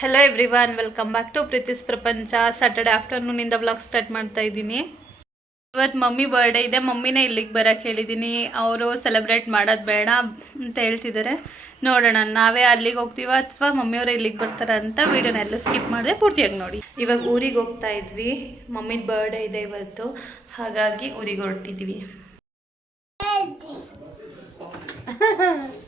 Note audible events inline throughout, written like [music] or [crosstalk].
Hello everyone welcome back to ಪ್ರೀತಿಸ್ ಪ್ರಪಂಚ Saturday ಆಫ್ಟರ್ನೂನಿಂದ blog start ಮಾಡ್ತಾ ಇದ್ದೀನಿ. ಇವತ್ತು ಮಮ್ಮಿ ಬರ್ಡೇ ಇದೆ. ಮಮ್ಮಿನೇ ಇಲ್ಲಿಗೆ ಬರೋಕ್ಕೆ ಹೇಳಿದ್ದೀನಿ ಅವರು ಸೆಲೆಬ್ರೇಟ್ ಮಾಡೋದು ಬೇಡ ಅಂತ ಹೇಳ್ತಿದ್ದಾರೆ ನೋಡೋಣ ನಾವೇ ಅಲ್ಲಿಗೆ ಹೋಗ್ತೀವ ಅಥವಾ ಮಮ್ಮಿಯವರು ಇಲ್ಲಿಗೆ ಬರ್ತಾರ ಅಂತ ವೀಡಿಯೋನ ಎಲ್ಲ ಸ್ಕಿಪ್ ಮಾಡಿದೆ ಪೂರ್ತಿಯಾಗಿ ನೋಡಿ. ಇವಾಗ ಊರಿಗೆ ಹೋಗ್ತಾ ಇದ್ವಿ. ಮಮ್ಮಿದ ಬರ್ಡೇ ಇದೆ ಇವತ್ತು. ಹಾಗಾಗಿ ಊರಿಗೆ ಹೊರಟಿದ್ವಿ. [laughs]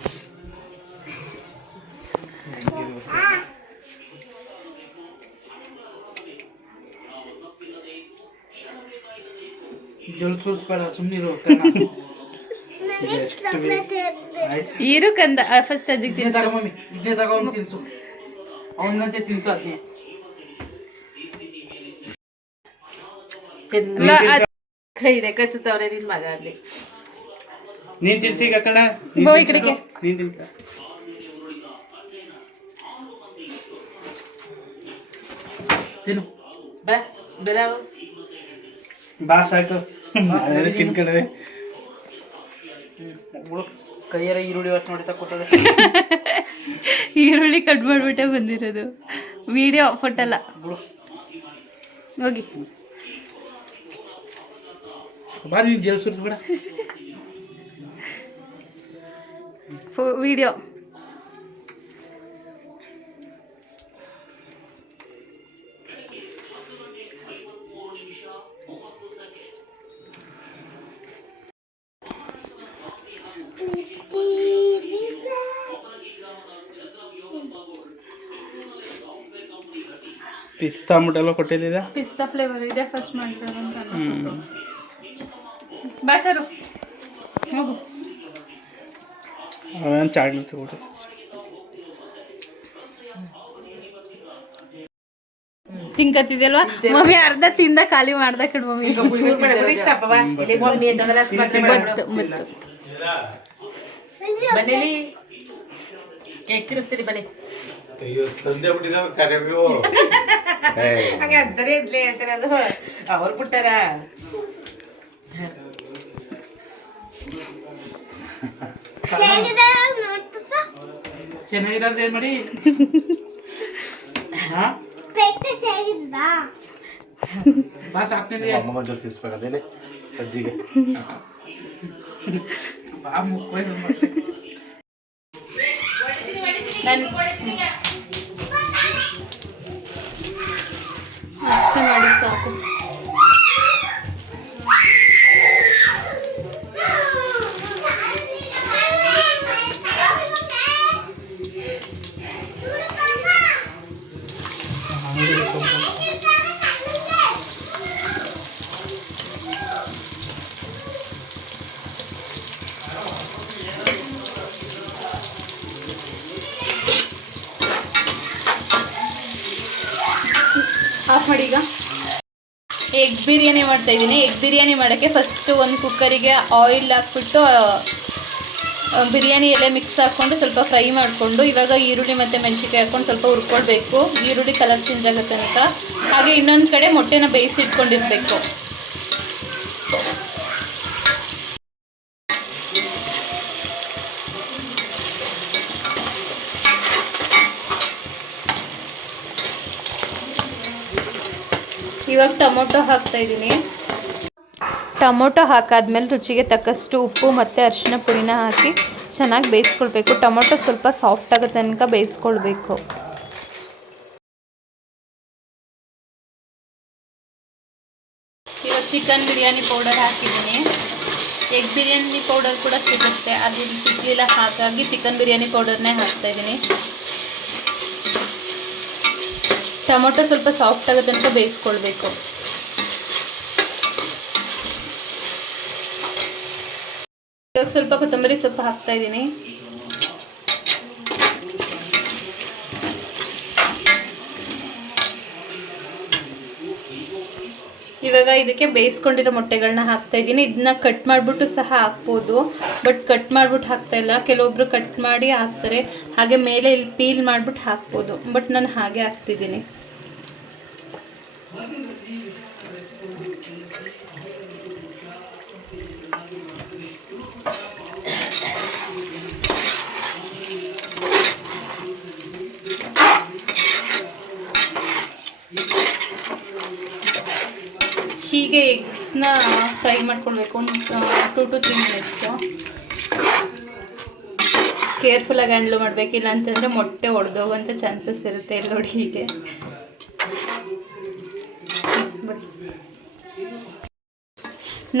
ಸೂಸ್ಬೇಡ ಸುಮ್ಮನಿರು ನನಗೆ ಚಾಕ್ಲೇಟ್ ಇರ್ತದೆ ಈರು ಕಂದ ಫಸ್ಟ್ ಅಜ್ಜಿಗೆ ತಿನ್ಸು. ತಗೋ ಮಮ್ಮಿ ಇದನ್ನೇ ತಗೋ ಅವ್ನು ತಿನ್ಸು. ಅವನಂತೆ ತಿನ್ಸು ಅದನ್ನೇ ಕೈದೆ ಕಚ್ಚುತ್ತವ್ರೆ ನಿನ್ ಮಗ ಅಲ್ಲಿ. ನೀನ್ ತಿನ್ಸಿ ಕಣ ಬೋ ಈ ಕಡೆಗೆ. ನೀನ್ ತಿನ್ಕ ತಿನ್ನು. ಬಾ ಬೆಲೆ ಬಾ. ಸಾಕು. ಅದೆಲ್ಲ ಕೈಯರ ಬಿಡು ಈರುಳ್ಳಿ ಅಷ್ಟು ನೋಡಿ ಕೊಟ್ಟದ ಈರುಳ್ಳಿ ಕಟ್ ಮಾಡ್ಬಿಟ್ಟೆ ಬಂದಿರೋದು. ವಿಡಿಯೋ ಫೋಟಲ್ಲ ಬಿಡು ಹೋಗಿ. ಬಾ ನೀನು ಜೇಲ್ ಸುರಿಸ್ಬೇಡ ವಿಡಿಯೋ ಪಿಸ್ತಾ ಅಂದ್ಬಿಟ್ಟೆಲ್ಲ ಕೊಟ್ಟಿದ್ದ ಪಿಸ್ತಾ ಫ್ಲೇವರ್ ಇದೆ ಫಸ್ಟ್ ಮಾಡ್ತಾರೆ ಅಂತ ಬಾಚಾರು ಹೋಗು. ಅವೇನು ಚಾಕ್ಲೇಟ್ ತಗೊಟ್ಟಿ ತಿಂಕತ್ತಿದ್ಯಲ್ವಾ? ಮಮ್ಮಿ ಅರ್ಧ ತಿಂದ ಖಾಲಿ ಮಾಡ್ದ ಕಡ್ ಮಮ್ಮಿ ಬತ್ತು ಬತ್ತು ಕೇಕ್ ತಿನ್ನಿಸ್ತೀರಿ ಬನ್ನಿ. ಅಯ್ಯೋ ತಂದೆ ಬಿಟ್ಟಿದಾವ ಕರೆವು ಹಂಗೆ ಅಂತಾರೆ ಇದ್ಲೇ ಹೇಳ್ತಾರೆ ಅದು ಅವ್ರು ಬಿಟ್ಟಾರ ಹೇಗಿದೆ ನೋಡ್ತಾ ಚೆನ್ನಾಗಿರೋದು ಏನು ಮಾಡಿ ಹಾ ಪೇಸ್ಟ್ ಹೇಗಿದ್ದ ಬಾ ಸಾಕ್ತೀನಿ ಅಮ್ಮ ಜೊತೆ ತಿನ್ಸ್ಬೇಕಲ್ಲ ಅಜ್ಜಿಗೆ ಬಾ ಮುಕ್ಕು ಆಫ್ ಮಾಡಿ ಈಗ. ಎಗ್ ಬಿರಿಯಾನಿ ಮಾಡ್ತಾ ಇದ್ದೀನಿ. ಎಗ್ ಬಿರಿಯಾನಿ ಮಾಡೋಕ್ಕೆ ಫಸ್ಟು ಒಂದು ಕುಕ್ಕರಿಗೆ ಆಯಿಲ್ ಹಾಕ್ಬಿಟ್ಟು ಬಿರಿಯಾನಿ ಎಲೆ ಮಿಕ್ಸ್ ಹಾಕ್ಕೊಂಡು ಸ್ವಲ್ಪ ಫ್ರೈ ಮಾಡಿಕೊಂಡು, ಇವಾಗ ಈರುಳ್ಳಿ ಮತ್ತು ಮೆಣಸಿನ್ಕಾಯಿ ಹಾಕ್ಕೊಂಡು ಸ್ವಲ್ಪ ಹುರ್ಕೊಳ್ಬೇಕು. ಈರುಳ್ಳಿ ಕಲರ್ ಚೇಂಜ್ ಆಗುತ್ತೆ ಅಂತ. ಹಾಗೆ ಇನ್ನೊಂದು ಕಡೆ ಮೊಟ್ಟೆನ ಬೇಯಿಸಿಟ್ಕೊಂಡಿರ್ಬೇಕು. ಇವಾಗ ಟೊಮೊಟೊ ಹಾಕ್ತಾ ಇದ್ದೀನಿ. ಟೊಮೊಟೊ ಹಾಕಾದ್ಮೇಲೆ ರುಚಿಗೆ ತಕ್ಕಷ್ಟು ಉಪ್ಪು ಮತ್ತು ಅರಿಶಿನ ಪುಡಿನ ಹಾಕಿ ಚೆನ್ನಾಗಿ ಬೇಯಿಸ್ಕೊಳ್ಬೇಕು. ಟೊಮೊಟೊ ಸ್ವಲ್ಪ ಸಾಫ್ಟ್ ಆಗೋ ತನಕ ಬೇಯಿಸ್ಕೊಳ್ಬೇಕು. ಇವಾಗ ಚಿಕನ್ ಬಿರಿಯಾನಿ ಪೌಡರ್ ಹಾಕಿದ್ದೀನಿ. ಎಗ್ ಬಿರಿಯಾನಿ ಪೌಡರ್ ಕೂಡ ಸಿಗುತ್ತೆ. ಅದು ಸಿಗಲಿಲ್ಲ, ಹಾಗಾಗಿ ಚಿಕನ್ ಬಿರಿಯಾನಿ ಪೌಡರ್ನೇ ಹಾಕ್ತಾ ಇದ್ದೀನಿ. ಟೊಮೊಟೊ ಸ್ವಲ್ಪ ಸಾಫ್ಟ್ ಆಗೋ ತನಕ ಬೇಯಿಸ್ಕೊಳ್ಬೇಕು. ಇವಾಗ ಸ್ವಲ್ಪ ಕೊತ್ತಂಬರಿ ಸ್ವಲ್ಪ ಹಾಕ್ತಾ ಇದ್ದೀನಿ. ಇವಾಗ ಇದಕ್ಕೆ ಬೇಯಿಸ್ಕೊಂಡಿರೋ ಮೊಟ್ಟೆಗಳನ್ನ ಹಾಕ್ತಾ ಇದ್ದೀನಿ. ಇದನ್ನ ಕಟ್ ಮಾಡಿಬಿಟ್ಟು ಸಹ ಹಾಕ್ಬೋದು. ಬಟ್ ಕಟ್ ಮಾಡಿಬಿಟ್ಟು ಹಾಕ್ತಾ ಇಲ್ಲ. ಕೆಲವೊಬ್ರು ಕಟ್ ಮಾಡಿ ಹಾಕ್ತಾರೆ. ಹಾಗೆ ಮೇಲೆ ಇಲ್ಲಿ ಪೀಲ್ ಮಾಡಿಬಿಟ್ಟು ಹಾಕ್ಬೋದು. ಬಟ್ ನಾನು ಹಾಗೆ ಹಾಕ್ತಿದ್ದೀನಿ. ಹೀಗೆ ಎಗ್ಸ್ನ ಫ್ರೈ ಮಾಡ್ಕೊಳ್ಬೇಕು. ಒಂದು ಟು ಟು ತ್ರೀ ಮಿನಿಟ್ಸು ಕೇರ್ಫುಲ್ಲಾಗಿ ಹ್ಯಾಂಡ್ಲ್ ಮಾಡಬೇಕಿಲ್ಲ ಅಂತಂದರೆ ಮೊಟ್ಟೆ ಒಡೆದೋಗುವಂಥ ಚಾನ್ಸಸ್ ಇರುತ್ತೆ ಇಲ್ಲಿ ನೋಡಿ ಹೀಗೆ.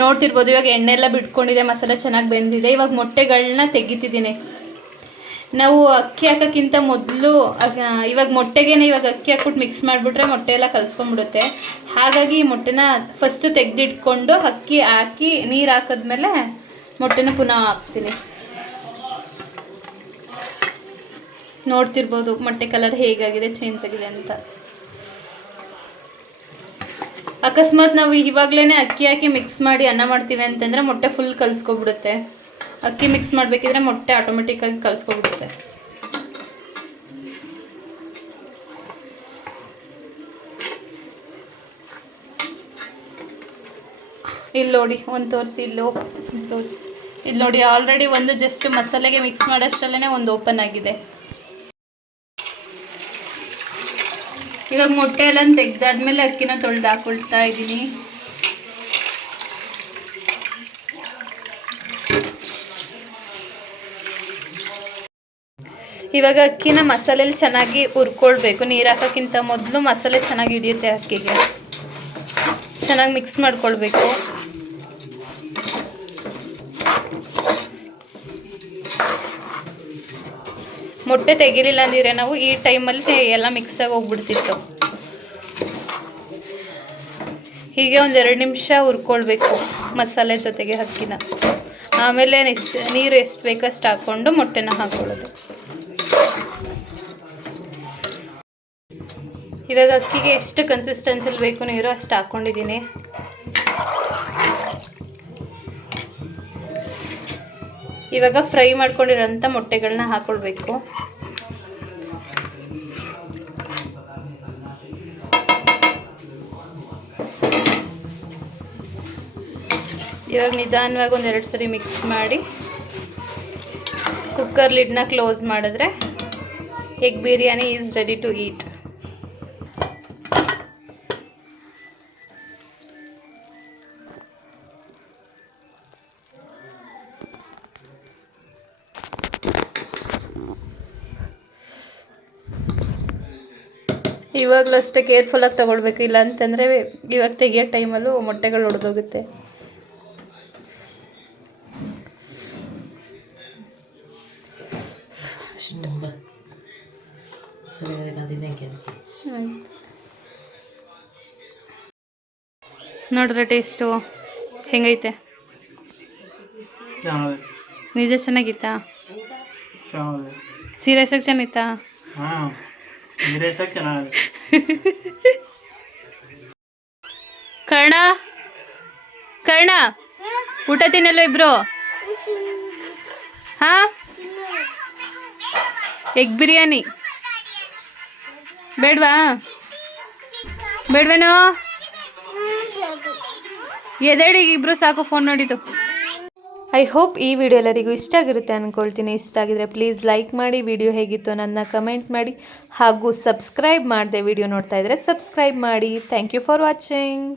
ನೋಡ್ತಿರ್ಬೋದು, ಇವಾಗ ಎಣ್ಣೆ ಎಲ್ಲ ಬಿಟ್ಕೊಂಡಿದೆ, ಮಸಾಲೆ ಚೆನ್ನಾಗಿ ಬೆಂದಿದೆ. ಇವಾಗ ಮೊಟ್ಟೆಗಳನ್ನ ತೆಗಿತಿದ್ದೀನಿ. ನಾವು ಅಕ್ಕಿ ಹಾಕೋಕ್ಕಿಂತ ಮೊದಲು ಇವಾಗ ಮೊಟ್ಟೆಗೇನೆ ಇವಾಗ ಅಕ್ಕಿ ಹಾಕ್ಬಿಟ್ಟು ಮಿಕ್ಸ್ ಮಾಡಿಬಿಟ್ರೆ ಮೊಟ್ಟೆ ಎಲ್ಲ ಕಲ್ಸ್ಕೊಂಡ್ಬಿಡುತ್ತೆ. ಹಾಗಾಗಿ ಮೊಟ್ಟೆನ ಫಸ್ಟು ತೆಗೆದಿಟ್ಕೊಂಡು ಅಕ್ಕಿ ಹಾಕಿ ನೀರು ಹಾಕಿದ್ಮೇಲೆ ಮೊಟ್ಟೆನ ಪುನಃ ಹಾಕ್ತೀನಿ. ನೋಡ್ತಿರ್ಬೋದು ಮೊಟ್ಟೆ ಕಲರ್ ಹೇಗಾಗಿದೆ ಚೇಂಜ್ ಆಗಿದೆ ಅಂತ. ಅಕಸ್ಮಾತ್ ನಾವು ಇವಾಗಲೇ ಅಕ್ಕಿ ಹಾಕಿ ಮಿಕ್ಸ್ ಮಾಡಿ ಅನ್ನ ಮಾಡ್ತೀವಿ ಅಂತಂದರೆ ಮೊಟ್ಟೆ ಫುಲ್ ಕಲ್ಸ್ಕೊಬಿಡುತ್ತೆ. ಅಕ್ಕಿ ಮಿಕ್ಸ್ ಮಾಡಬೇಕಿದ್ರೆ ಮೊಟ್ಟೆ ಆಟೋಮೆಟಿಕ್ಕಾಗಿ ಕಲಿಸ್ಕೊಬಿಡುತ್ತೆ. ಇಲ್ಲಿ ನೋಡಿ, ಒಂದು ತೋರಿಸಿ ಇಲ್ಲೋ ತೋರಿಸಿ. ಇಲ್ಲಿ ನೋಡಿ ಆಲ್ರೆಡಿ ಒಂದು ಜಸ್ಟ್ ಮಸಾಲೆಗೆ ಮಿಕ್ಸ್ ಮಾಡೋಷ್ಟರಲ್ಲೇ ಒಂದು ಓಪನ್ ಆಗಿದೆ. ಇವಾಗ ಮೊಟ್ಟೆ ಎಲ್ಲ ತೆಗ್ದಾದ್ಮೇಲೆ ಅಕ್ಕಿನ ತೊಳೆದು ಹಾಕೊಳ್ತಾ ಇದ್ದೀನಿ ಇವಾಗ ಅಕ್ಕಿನ ಮಸಾಲೆಲಿ ಚೆನ್ನಾಗಿ ಹುರ್ಕೊಳ್ಬೇಕು. ನೀರು ಹಾಕೋಕ್ಕಿಂತ ಮೊದಲು ಮಸಾಲೆ ಚೆನ್ನಾಗಿ ಹಿಡಿಯುತ್ತೆ ಅಕ್ಕಿಗೆ. ಚೆನ್ನಾಗಿ ಮಿಕ್ಸ್ ಮಾಡ್ಕೊಳ್ಬೇಕು. ಮೊಟ್ಟೆ ತೆಗಿಲಿಲ್ಲ ಅಂದಿದ್ರೆ ನಾವು ಈ ಟೈಮಲ್ಲಿ ಎಲ್ಲ ಮಿಕ್ಸ್ ಆಗಿ ಹೋಗ್ಬಿಡ್ತಿತ್ತು. ಹೀಗೆ ಒಂದೆರಡು ನಿಮಿಷ ಹುರ್ಕೊಳ್ಬೇಕು ಮಸಾಲೆ ಜೊತೆಗೆ ಅಕ್ಕಿನ. ಆಮೇಲೆ ನೀರು ಎಷ್ಟು ಬೇಕೋ ಅಷ್ಟು ಹಾಕ್ಕೊಂಡು ಮೊಟ್ಟೆನ ಹಾಕೊಳ್ಳೋದು. ಇವಾಗ ಅಕ್ಕಿಗೆ ಎಷ್ಟು ಕನ್ಸಿಸ್ಟೆನ್ಸಿಲಿ ಬೇಕು ನೀರು ಅಷ್ಟು ಹಾಕ್ಕೊಂಡಿದ್ದೀನಿ ಇವಾಗ ಫ್ರೈ ಮಾಡ್ಕೊಂಡಿರೋಂಥ ಮೊಟ್ಟೆಗಳನ್ನ ಹಾಕ್ಕೊಳ್ಬೇಕು ಇವಾಗ ನಿಧಾನವಾಗಿ ಒಂದೆರಡು ಸರಿ ಮಿಕ್ಸ್ ಮಾಡಿ ಕುಕ್ಕರ್ ಲಿಡ್ನ ಕ್ಲೋಸ್ ಮಾಡಿದ್ರೆ egg biryani is ready to eat ಇವಾಗಲೂ ಅಷ್ಟೇ ಕೇರ್ಫುಲ್ಲಾಗಿ ತಗೊಳ್ಬೇಕು ಇಲ್ಲ ಅಂತಂದರೆ ಇವಾಗ ತೆಗಿಯೋ ಟೈಮಲ್ಲೂ ಮೊಟ್ಟೆಗಳು ಒಡೆದೋಗುತ್ತೆ. ನೋಡ್ರೆ ಟೇಸ್ಟು ಹೆಂಗೈತೆ? ನಿಜ ಚೆನ್ನಾಗಿತ್ತಾ? ಸೀರಿಯಸ್ ಆಗಿ ಚೆನ್ನಾಗಿತ್ತಾ [laughs] ಕರ್ಣ? ಕರ್ಣ? ಊಟ ತಿನ್ನಲ್ಲ ಇಬ್ರು? ಹಾ? ಎಗ್ ಬಿರಿಯಾನಿ. ಬೇಡ್ವಾ? ಬೇಡವೇನೋ? ಎದೇಡಿ ಇಬ್ರು ಸಾಕು ಫೋನ್ ನೋಡಿದ್ದು. ಐ ಹೋಪ್ ಈ ವಿಡಿಯೋ ಎಲ್ಲರಿಗೂ ಇಷ್ಟ ಆಗಿರುತ್ತೆ ಅಂದ್ಕೊಳ್ತೀನಿ ಇಷ್ಟ ಆಗಿದ್ರೆ ಪ್ಲೀಸ್ ಲೈಕ್ ಮಾಡಿ ವಿಡಿಯೋ ಹೇಗಿತ್ತು ನನ್ನ ಕಮೆಂಟ್ ಮಾಡಿ, ಹಾಗೂ ಸಬ್ಸ್ಕ್ರೈಬ್ ಮಾಡಿದೆ ವಿಡಿಯೋ ನೋಡ್ತಾ ಇದ್ದರೆ ಸಬ್ಸ್ಕ್ರೈಬ್ ಮಾಡಿ. Thank you for watching